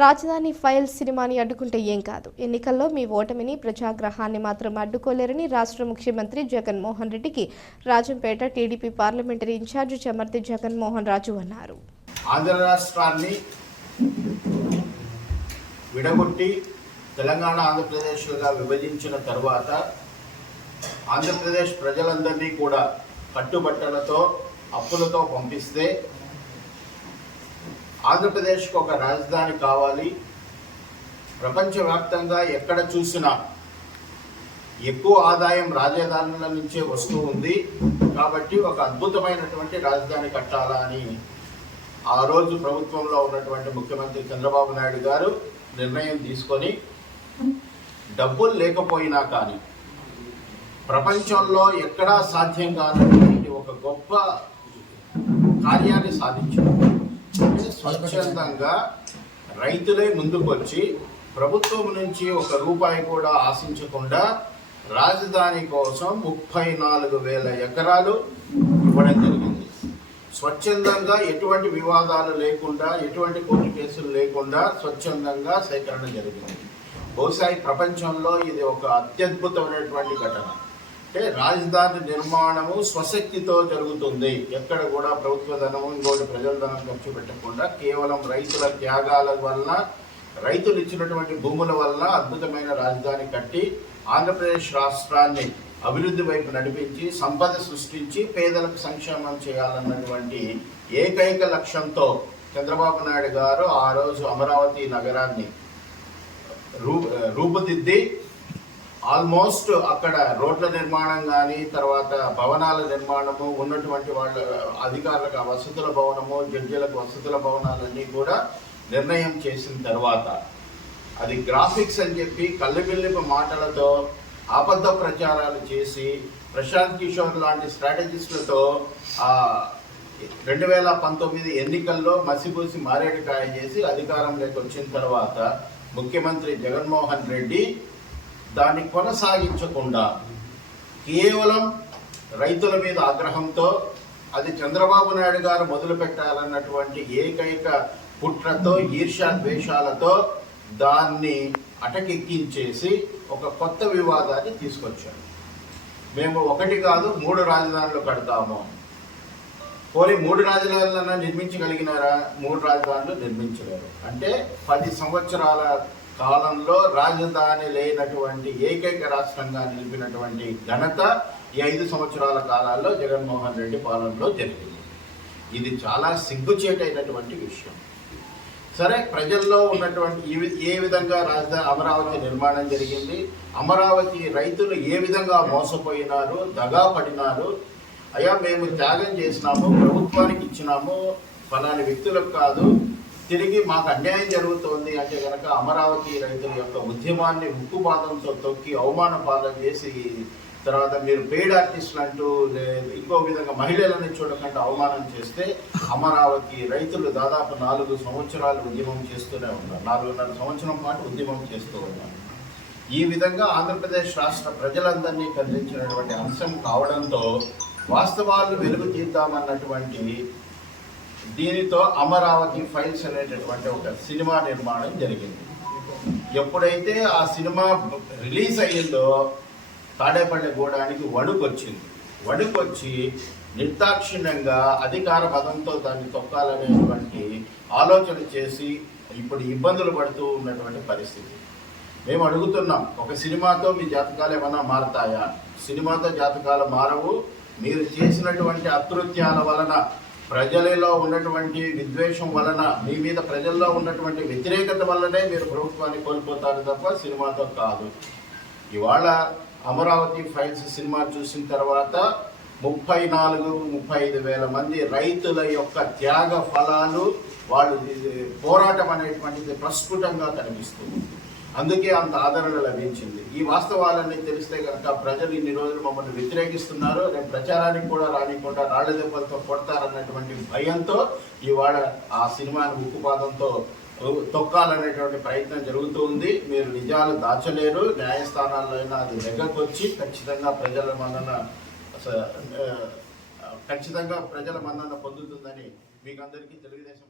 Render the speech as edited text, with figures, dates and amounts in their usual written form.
రాజధాని ఫైల్స్ సినిమాని అడ్డుకుంటే ఏం కాదు, ఎన్నికల్లో మీ ఓటమిని ప్రజాగ్రహాన్ని మాత్రం అడ్డుకోలేరని రాష్ట్ర ముఖ్యమంత్రి జగన్మోహన్ రెడ్డికి Rajampet TDP parliamentary incharge Chamarthi Jaganmohan Raju అన్నారు. ఆంధ్ర రాష్ట్రాన్ని విడగొట్టి తెలంగాణ ఆంధ్రప్రదేశ్గా విభజించిన తర్వాత ఆంధ్రప్రదేశ్ ప్రజలందరినీ కూడా కట్టుబట్టలతో అప్పులతో పంపిస్తే ఆంధ్రప్రదేశ్కు ఒక రాజధాని కావాలి, ప్రపంచవ్యాప్తంగా ఎక్కడ చూసినా ఎక్కువ ఆదాయం రాజధానుల నుంచే వస్తూ ఉంది కాబట్టి ఒక అద్భుతమైనటువంటి రాజధాని కట్టాలా అని ఆ రోజు ప్రభుత్వంలో ఉన్నటువంటి ముఖ్యమంత్రి చంద్రబాబు నాయుడు గారు నిర్ణయం తీసుకొని డబ్బులు లేకపోయినా కానీ ప్రపంచంలో ఎక్కడా సాధ్యం కానటువంటి ఒక గొప్ప కార్యాన్ని సాధించారు. స్వచ్ఛందంగా రైతులే ముందుకొచ్చి ప్రభుత్వం నుంచి ఒక రూపాయి కూడా ఆశించకుండా రాజధాని కోసం 34,000 ఎకరాలు ఇవ్వడం జరిగింది. స్వచ్ఛందంగా ఎటువంటి వివాదాలు లేకుండా, ఎటువంటి కోర్టు కేసులు లేకుండా స్వచ్ఛందంగా సేకరణ జరిగింది. బహుశా ఈ ప్రపంచంలో ఇది ఒక అత్యద్భుతమైనటువంటి ఘటన. అంటే రాజధాని నిర్మాణము స్వశక్తితో జరుగుతుంది. ఎక్కడ కూడా ప్రభుత్వ ధనము ఇంకోటి ప్రజల ధనం ఖర్చు పెట్టకుండా కేవలం రైతుల త్యాగాల వల్ల, రైతులు ఇచ్చినటువంటి భూముల వల్ల అద్భుతమైన రాజధాని కట్టి ఆంధ్రప్రదేశ్ రాష్ట్రాన్ని అభివృద్ధి వైపు నడిపించి సంపద సృష్టించి పేదలకు సంక్షేమం చేయాలన్నటువంటి ఏకైక లక్ష్యంతో చంద్రబాబు నాయుడు గారు ఆ రోజు అమరావతి నగరాన్ని రూపుదిద్ది ఆల్మోస్ట్ అక్కడ రోడ్ల నిర్మాణం కానీ, తర్వాత భవనాల నిర్మాణము, ఉన్నటువంటి వాళ్ళ అధికారులకు వసతుల భవనము, జడ్జీలకు వసతుల భవనాలన్నీ కూడా నిర్ణయం చేసిన తర్వాత అది గ్రాఫిక్స్ అని చెప్పి కళ్ళబిల్లిపు మాటలతో అబద్ధ ప్రచారాలు చేసి ప్రశాంత్ కిషోర్ లాంటి స్ట్రాటజిస్టులతో 2019 ఎన్నికల్లో మసిపూసి మారేడుకాయ చేసి అధికారంలోకి వచ్చిన తర్వాత ముఖ్యమంత్రి జగన్మోహన్ రెడ్డి దాన్ని కొనసాగించకుండా కేవలం రైతుల మీద ఆగ్రహంతో అది చంద్రబాబు నాయుడు గారు మొదలు పెట్టాలన్నటువంటి ఏకైక కుట్రతో, ఈర్ష్యా ద్వేషాలతో దాన్ని అటకెక్కించేసి ఒక కొత్త వివాదాన్ని తీసుకొచ్చారు. మేము 1 కాదు 3 రాజధానులు కడతాము. పోనీ 3 రాజధానులన్నా నిర్మించగలిగినారా? 3 రాజధానులు నిర్మించలేరు. అంటే 10 సంవత్సరాల కాలంలో రాజధాని లేనటువంటి ఏకైక రాష్ట్రంగా నిలిపినటువంటి ఘనత ఈ 5 సంవత్సరాల కాలాల్లో జగన్మోహన్ రెడ్డి పాలనలో జరిగింది. ఇది చాలా సిగ్గుచేటైనటువంటి విషయం. సరే, ప్రజల్లో ఉన్నటువంటి ఏ విధంగా రాజధాని అమరావతి నిర్మాణం జరిగింది, అమరావతి రైతులు ఏ విధంగా మోసపోయినారు, దగా పడినారు, అయ్యా మేము త్యాగం చేసినాము, ప్రభుత్వానికి ఇచ్చినాము, ఫలాని వ్యక్తులకు కాదు, తిరిగి మాకు అన్యాయం జరుగుతోంది అంటే కనుక అమరావతి రైతుల యొక్క ఉద్యమాన్ని ఉక్కుపాదంతో తొక్కి అవమాన పాలన చేసి తర్వాత మీరు పెయిడ్ ఆర్టిస్టులు అంటూ ఇంకో విధంగా మహిళలను చూడకుండా అవమానం చేస్తే అమరావతి రైతులు దాదాపు 4 సంవత్సరాలు ఉద్యమం చేస్తూనే ఉన్నారు. 4.5 సంవత్సరం పాటు ఉద్యమం చేస్తూ ఉన్నారు. ఈ విధంగా ఆంధ్రప్రదేశ్ రాష్ట్ర ప్రజలందరినీ కదిలించినటువంటి అంశం కావడంతో వాస్తవాలు వెలుగు తీద్దామన్నటువంటి దీనితో అమరావతి ఫైల్స్ అనేటటువంటి ఒక సినిమా నిర్మాణం జరిగింది. ఎప్పుడైతే ఆ సినిమా రిలీజ్ అయ్యిందో తాడేపల్లిగూడానికి వణుకొచ్చి నిర్దాక్షిణ్యంగా అధికార పదంతో దాన్ని తొక్కాలనేటువంటి ఆలోచన చేసి ఇప్పుడు ఇబ్బందులు పడుతూ ఉన్నటువంటి పరిస్థితి. మేము అడుగుతున్నాం, ఒక సినిమాతో మీ జాతకాలు ఏమైనా మారతాయా? సినిమాతో జాతకాలు మారవు. మీరు చేసినటువంటి అకృత్యాల వలన, ప్రజలలో ఉన్నటువంటి విద్వేషం వలన, మీ మీద ప్రజల్లో ఉన్నటువంటి వ్యతిరేకత వల్లనే మీరు ప్రభుత్వాన్ని కోల్పోతారు తప్ప సినిమాతో కాదు. ఇవాళ అమరావతి ఫైల్స్ సినిమా చూసిన తర్వాత 34-35 వేల మంది రైతుల యొక్క త్యాగ ఫలాలు, వాళ్ళు పోరాటం అనేటువంటిది ప్రస్ఫుటంగా కనిపిస్తుంది. అందుకే అంత ఆదరణ లభించింది. ఈ వాస్తవాలన్నీ తెలిస్తే కనుక ప్రజలు ఇన్ని రోజులు మమ్మల్ని వ్యతిరేకిస్తున్నారు, రేపు ప్రచారానికి కూడా రానికుండా రాళ్ల దెబ్బలతో కొడతారన్నటువంటి భయంతో ఇవాళ ఆ సినిమాని ఉక్కుపాదంతో తొక్కాలనేటువంటి ప్రయత్నం జరుగుతూ ఉంది. మీరు నిజాలు దాచలేరు. న్యాయస్థానాల్లో అయినా అది దగ్గరకొచ్చి ఖచ్చితంగా ప్రజల మన్నన పొందుతుందని మీకు అందరికీ తెలుగుదేశం